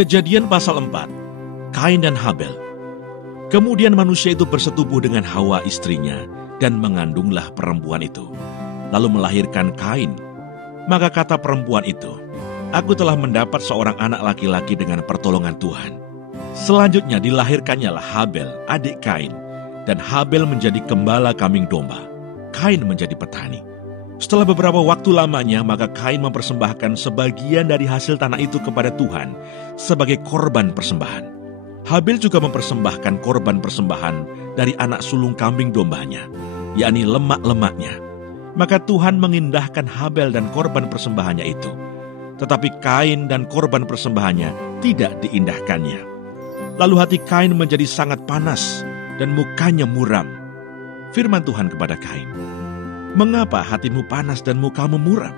Kejadian pasal 4, Kain dan Habel. Kemudian manusia itu bersetubuh dengan Hawa istrinya, dan mengandunglah perempuan itu, lalu melahirkan Kain. Maka kata perempuan itu, "Aku telah mendapat seorang anak laki-laki dengan pertolongan Tuhan." Selanjutnya dilahirkannya Habel, adik Kain, dan Habel menjadi gembala kambing domba. Kain menjadi petani. Setelah beberapa waktu lamanya, maka Kain mempersembahkan sebagian dari hasil tanah itu kepada Tuhan sebagai korban persembahan. Habel juga mempersembahkan korban persembahan dari anak sulung kambing dombanya, yakni lemak-lemaknya. Maka Tuhan mengindahkan Habel dan korban persembahannya itu, tetapi Kain dan korban persembahannya tidak diindahkannya. Lalu hati Kain menjadi sangat panas dan mukanya muram. Firman Tuhan kepada Kain, "Mengapa hatimu panas dan mukamu muram?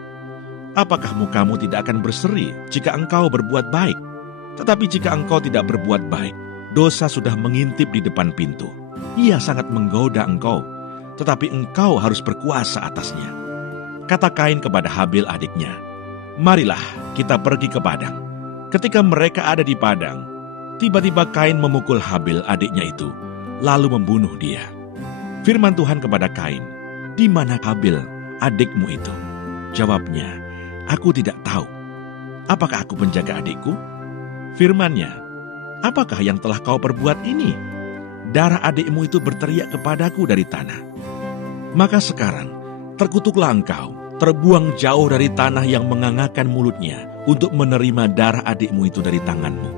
Apakah mukamu tidak akan berseri jika engkau berbuat baik? Tetapi jika engkau tidak berbuat baik, dosa sudah mengintip di depan pintu. Ia sangat menggoda engkau, tetapi engkau harus berkuasa atasnya." Kata Kain kepada Habel adiknya, "Marilah kita pergi ke padang." Ketika mereka ada di padang, tiba-tiba Kain memukul Habel adiknya itu, lalu membunuh dia. Firman Tuhan kepada Kain, "Di mana Habel, adikmu itu?" Jawabnya, "Aku tidak tahu. Apakah aku penjaga adikku?" Firman-Nya, "Apakah yang telah kau perbuat ini? Darah adikmu itu berteriak kepadaku dari tanah. Maka sekarang, terkutuklah engkau, terbuang jauh dari tanah yang mengangakkan mulutnya untuk menerima darah adikmu itu dari tanganmu.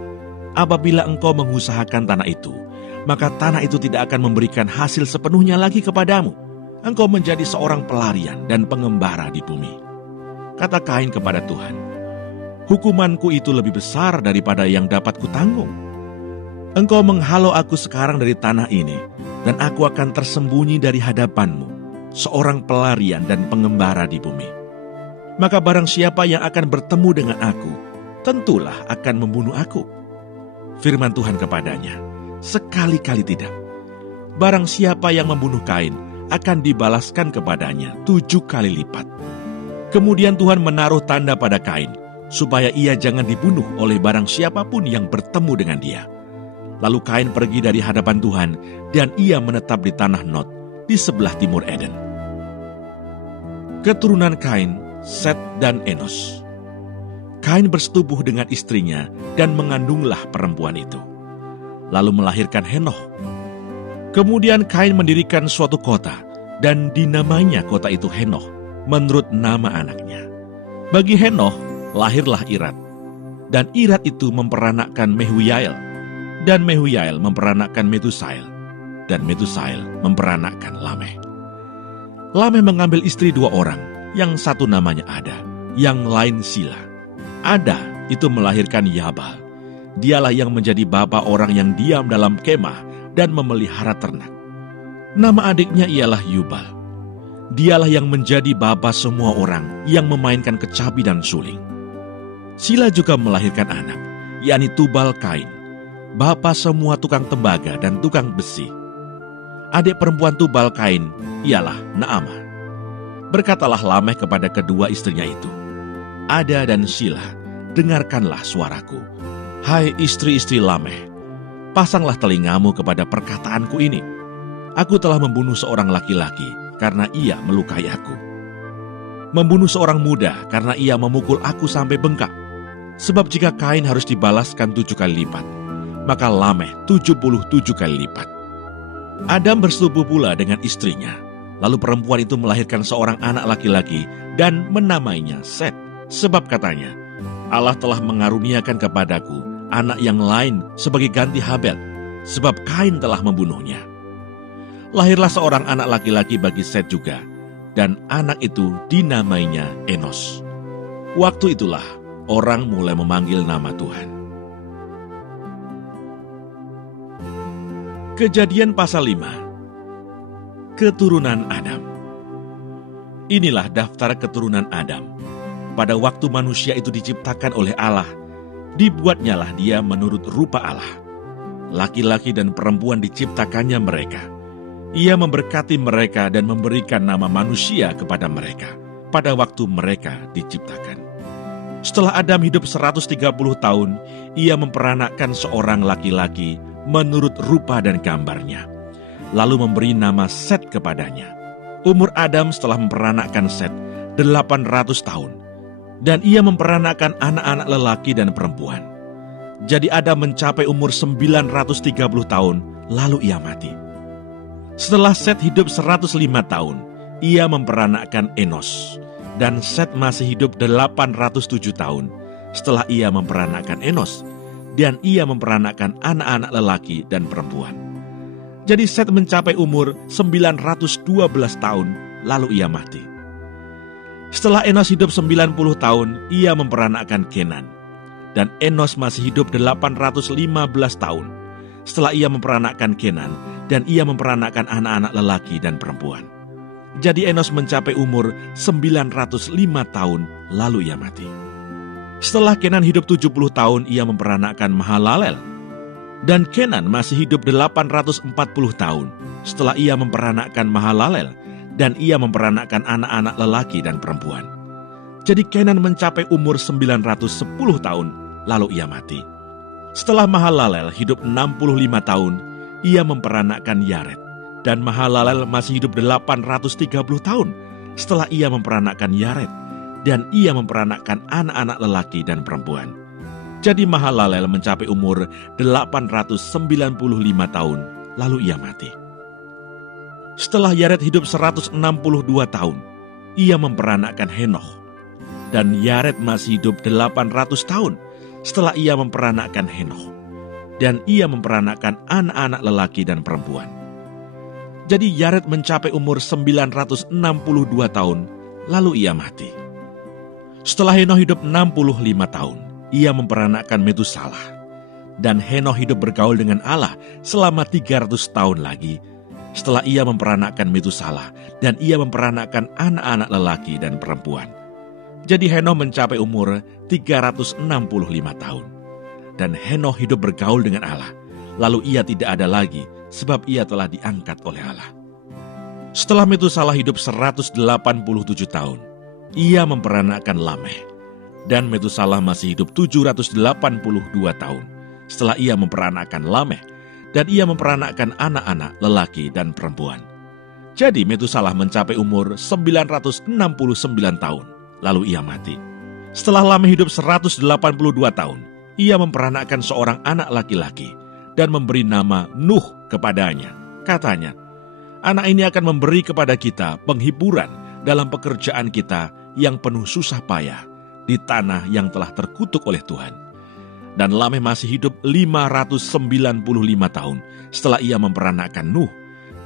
Apabila engkau mengusahakan tanah itu, maka tanah itu tidak akan memberikan hasil sepenuhnya lagi kepadamu. Engkau menjadi seorang pelarian dan pengembara di bumi." Kata Kain kepada Tuhan, "Hukumanku itu lebih besar daripada yang dapat kutanggung. Engkau menghalau aku sekarang dari tanah ini, dan aku akan tersembunyi dari hadapanmu, seorang pelarian dan pengembara di bumi. Maka barang siapa yang akan bertemu dengan aku, tentulah akan membunuh aku." Firman Tuhan kepadanya, "Sekali-kali tidak. Barang siapa yang membunuh Kain, akan dibalaskan kepadanya 7 kali lipat." Kemudian Tuhan menaruh tanda pada Kain, supaya ia jangan dibunuh oleh barang siapapun yang bertemu dengan dia. Lalu Kain pergi dari hadapan Tuhan, dan ia menetap di tanah Nod, di sebelah timur Eden. Keturunan Kain, Set dan Enos. Kain bersetubuh dengan istrinya, dan mengandunglah perempuan itu, lalu melahirkan Henoh. Kemudian Kain mendirikan suatu kota, dan dinamainya kota itu Henoh, menurut nama anaknya. Bagi Henoh lahirlah Irad, dan Irad itu memperanakkan Mehuyael, dan Mehuyael memperanakkan Metusael, dan Metusael memperanakkan Lameh. Lameh mengambil istri 2 orang, yang satu namanya Ada, yang lain Sila. Ada itu melahirkan Yabal. Dialah yang menjadi bapa orang yang diam dalam kemah dan memelihara ternak. Nama adiknya ialah Yubal. Dialah yang menjadi bapa semua orang yang memainkan kecapi dan suling. Sila juga melahirkan anak, yakni Tubal Kain, bapa semua tukang tembaga dan tukang besi. Adik perempuan Tubal Kain ialah Naamah. Berkatalah Lameh kepada kedua istrinya itu, "Ada dan Sila, dengarkanlah suaraku. Hai istri-istri Lameh, pasanglah telingamu kepada perkataanku ini. Aku telah membunuh seorang laki-laki karena ia melukai aku. Membunuh seorang muda karena ia memukul aku sampai bengkak. Sebab jika Kain harus dibalaskan 7 kali lipat, maka Lameh 77 kali lipat." Adam bersetubuh pula dengan istrinya. Lalu perempuan itu melahirkan seorang anak laki-laki dan menamainya Set. Sebab katanya, "Allah telah mengaruniakan kepadaku anak yang lain sebagai ganti Habel, sebab Kain telah membunuhnya." Lahirlah seorang anak laki-laki bagi Set juga, dan anak itu dinamainya Enos. Waktu itulah orang mulai memanggil nama Tuhan. Kejadian pasal 5. Keturunan Adam. Inilah daftar keturunan Adam. Pada waktu manusia itu diciptakan oleh Allah, dibuatnyalah dia menurut rupa Allah. Laki-laki dan perempuan diciptakannya mereka. Ia memberkati mereka dan memberikan nama manusia kepada mereka pada waktu mereka diciptakan. Setelah Adam hidup 130 tahun, ia memperanakkan seorang laki-laki menurut rupa dan gambarnya, lalu memberi nama Set kepadanya. Umur Adam setelah memperanakkan Set 800 tahun, dan ia memperanakkan anak-anak lelaki dan perempuan. Jadi Adam mencapai umur 930 tahun, lalu ia mati. Setelah Set hidup 105 tahun, ia memperanakkan Enos. Dan Set masih hidup 807 tahun setelah ia memperanakkan Enos, dan ia memperanakkan anak-anak lelaki dan perempuan. Jadi Set mencapai umur 912 tahun, lalu ia mati. Setelah Enos hidup 90 tahun, ia memperanakkan Kenan. Dan Enos masih hidup 815 tahun setelah ia memperanakkan Kenan, dan ia memperanakkan anak-anak lelaki dan perempuan. Jadi Enos mencapai umur 905 tahun, lalu ia mati. Setelah Kenan hidup 70 tahun, ia memperanakkan Mahalalel. Dan Kenan masih hidup 840 tahun setelah ia memperanakkan Mahalalel, dan ia memperanakkan anak-anak lelaki dan perempuan. Jadi Kenan mencapai umur 910 tahun, lalu ia mati. Setelah Mahalalel hidup 65 tahun, ia memperanakkan Yared. Dan Mahalalel masih hidup 830 tahun setelah ia memperanakkan Yared, dan ia memperanakkan anak-anak lelaki dan perempuan. Jadi Mahalalel mencapai umur 895 tahun, lalu ia mati. Setelah Yared hidup 162 tahun, ia memperanakkan Henoch. Dan Yared masih hidup 800 tahun setelah ia memperanakkan Henoch, dan ia memperanakkan anak-anak lelaki dan perempuan. Jadi Yared mencapai umur 962 tahun, lalu ia mati. Setelah Henoch hidup 65 tahun, ia memperanakkan Metusalah. Dan Henoch hidup bergaul dengan Allah selama 300 tahun lagi, setelah ia memperanakkan Metusalah, dan ia memperanakkan anak-anak lelaki dan perempuan. Jadi Henoch mencapai umur 365 tahun. Dan Henoch hidup bergaul dengan Allah, lalu ia tidak ada lagi, sebab ia telah diangkat oleh Allah. Setelah Metusalah hidup 187 tahun, ia memperanakkan Lameh. Dan Metusalah masih hidup 782 tahun setelah ia memperanakkan Lameh, dan ia memperanakkan anak-anak lelaki dan perempuan. Jadi Metusalah mencapai umur 969 tahun, lalu ia mati. Setelah Lameh hidup 182 tahun, ia memperanakkan seorang anak laki-laki dan memberi nama Nuh kepadanya. Katanya, anak ini akan memberi kepada kita penghiburan dalam pekerjaan kita yang penuh susah payah di tanah yang telah terkutuk oleh Tuhan. Dan Lameh masih hidup 595 tahun setelah ia memperanakkan Nuh,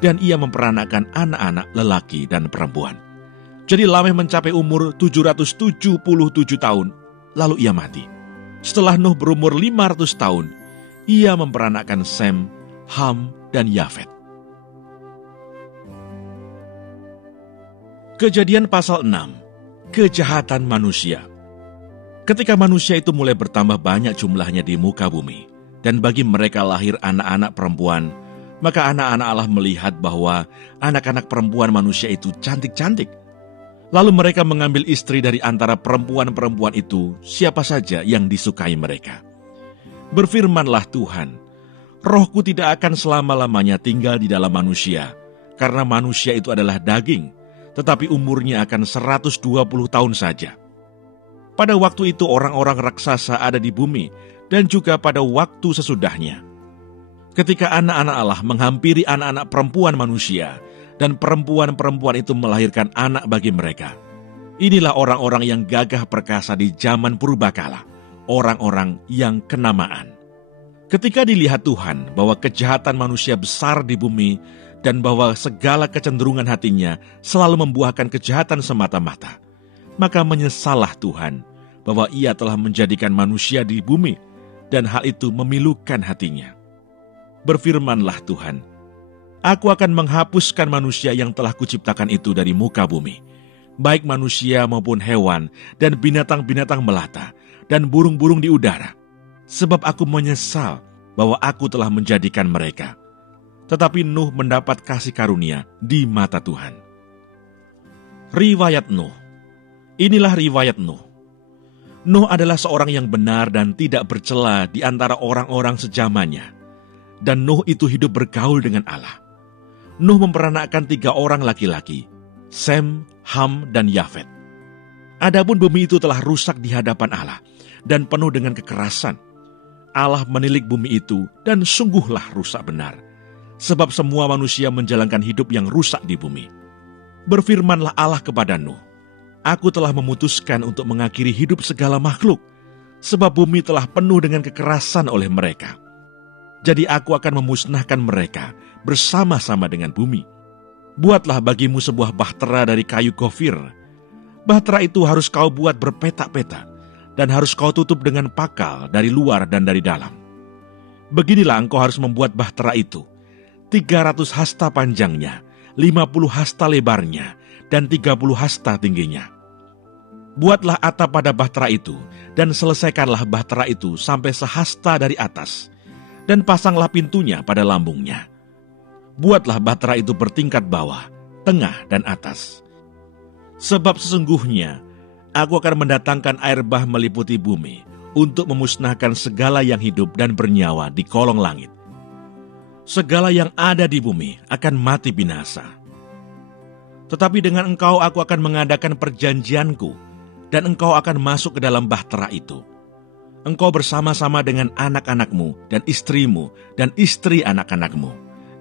dan ia memperanakkan anak-anak lelaki dan perempuan. Jadi Lameh mencapai umur 777 tahun, lalu ia mati. Setelah Nuh berumur 500 tahun, ia memperanakkan Sem, Ham, dan Yafet. Kejadian pasal 6. Kejahatan manusia. Ketika manusia itu mulai bertambah banyak jumlahnya di muka bumi, dan bagi mereka lahir anak-anak perempuan, maka anak-anak Allah melihat bahwa anak-anak perempuan manusia itu cantik-cantik. Lalu mereka mengambil istri dari antara perempuan-perempuan itu, siapa saja yang disukai mereka. Berfirmanlah Tuhan, Rohku tidak akan selama-lamanya tinggal di dalam manusia, karena manusia itu adalah daging, tetapi umurnya akan 120 tahun saja. Pada waktu itu orang-orang raksasa ada di bumi, dan juga pada waktu sesudahnya. Ketika anak-anak Allah menghampiri anak-anak perempuan manusia, dan perempuan-perempuan itu melahirkan anak bagi mereka. Inilah orang-orang yang gagah perkasa di zaman purbakala, orang-orang yang kenamaan. Ketika dilihat Tuhan bahwa kejahatan manusia besar di bumi, dan bahwa segala kecenderungan hatinya selalu membuahkan kejahatan semata-mata, maka menyesallah Tuhan bahwa ia telah menjadikan manusia di bumi, dan hal itu memilukan hatinya. Berfirmanlah Tuhan, Aku akan menghapuskan manusia yang telah kuciptakan itu dari muka bumi, baik manusia maupun hewan, dan binatang-binatang melata, dan burung-burung di udara, sebab aku menyesal bahwa aku telah menjadikan mereka. Tetapi Nuh mendapat kasih karunia di mata Tuhan. Riwayat Nuh. Inilah riwayat Nuh. Nuh adalah seorang yang benar dan tidak bercela di antara orang-orang sejamannya. Dan Nuh itu hidup bergaul dengan Allah. Nuh memperanakkan 3 orang laki-laki, Sem, Ham, dan Yafet. Adapun bumi itu telah rusak di hadapan Allah dan penuh dengan kekerasan. Allah menilik bumi itu dan sungguhlah rusak benar, sebab semua manusia menjalankan hidup yang rusak di bumi. Berfirmanlah Allah kepada Nuh, Aku telah memutuskan untuk mengakhiri hidup segala makhluk, sebab bumi telah penuh dengan kekerasan oleh mereka. Jadi aku akan memusnahkan mereka bersama-sama dengan bumi. Buatlah bagimu sebuah bahtera dari kayu gofir. Bahtera itu harus kau buat berpetak-petak, dan harus kau tutup dengan pakal dari luar dan dari dalam. Beginilah engkau harus membuat bahtera itu, 300 hasta panjangnya, 50 hasta lebarnya, dan 30 hasta tingginya. Buatlah atap pada bahtera itu, dan selesaikanlah bahtera itu sampai sehasta dari atas, dan pasanglah pintunya pada lambungnya. Buatlah bahtera itu bertingkat bawah, tengah, dan atas. Sebab sesungguhnya, aku akan mendatangkan air bah meliputi bumi, untuk memusnahkan segala yang hidup dan bernyawa di kolong langit. Segala yang ada di bumi akan mati binasa. Tetapi dengan engkau aku akan mengadakan perjanjianku, dan engkau akan masuk ke dalam bahtera itu. Engkau bersama-sama dengan anak-anakmu dan istrimu dan istri anak-anakmu,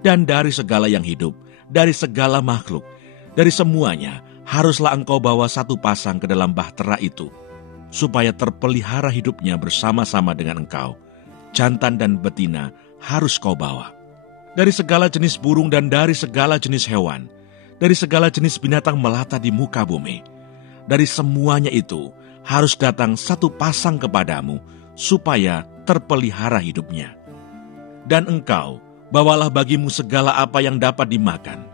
dan dari segala yang hidup, dari segala makhluk, dari semuanya, haruslah engkau bawa 1 pasang ke dalam bahtera itu, supaya terpelihara hidupnya bersama-sama dengan engkau. Jantan dan betina harus kau bawa. Dari segala jenis burung dan dari segala jenis hewan, dari segala jenis binatang melata di muka bumi, dari semuanya itu harus datang 1 pasang kepadamu, supaya terpelihara hidupnya. Dan engkau, bawalah bagimu segala apa yang dapat dimakan.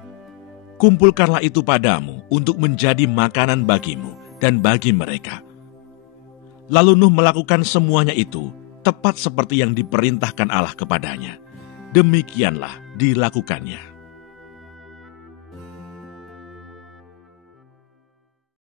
Kumpulkanlah itu padamu untuk menjadi makanan bagimu dan bagi mereka. Lalu Nuh melakukan semuanya itu, tepat seperti yang diperintahkan Allah kepadanya. Demikianlah dilakukannya.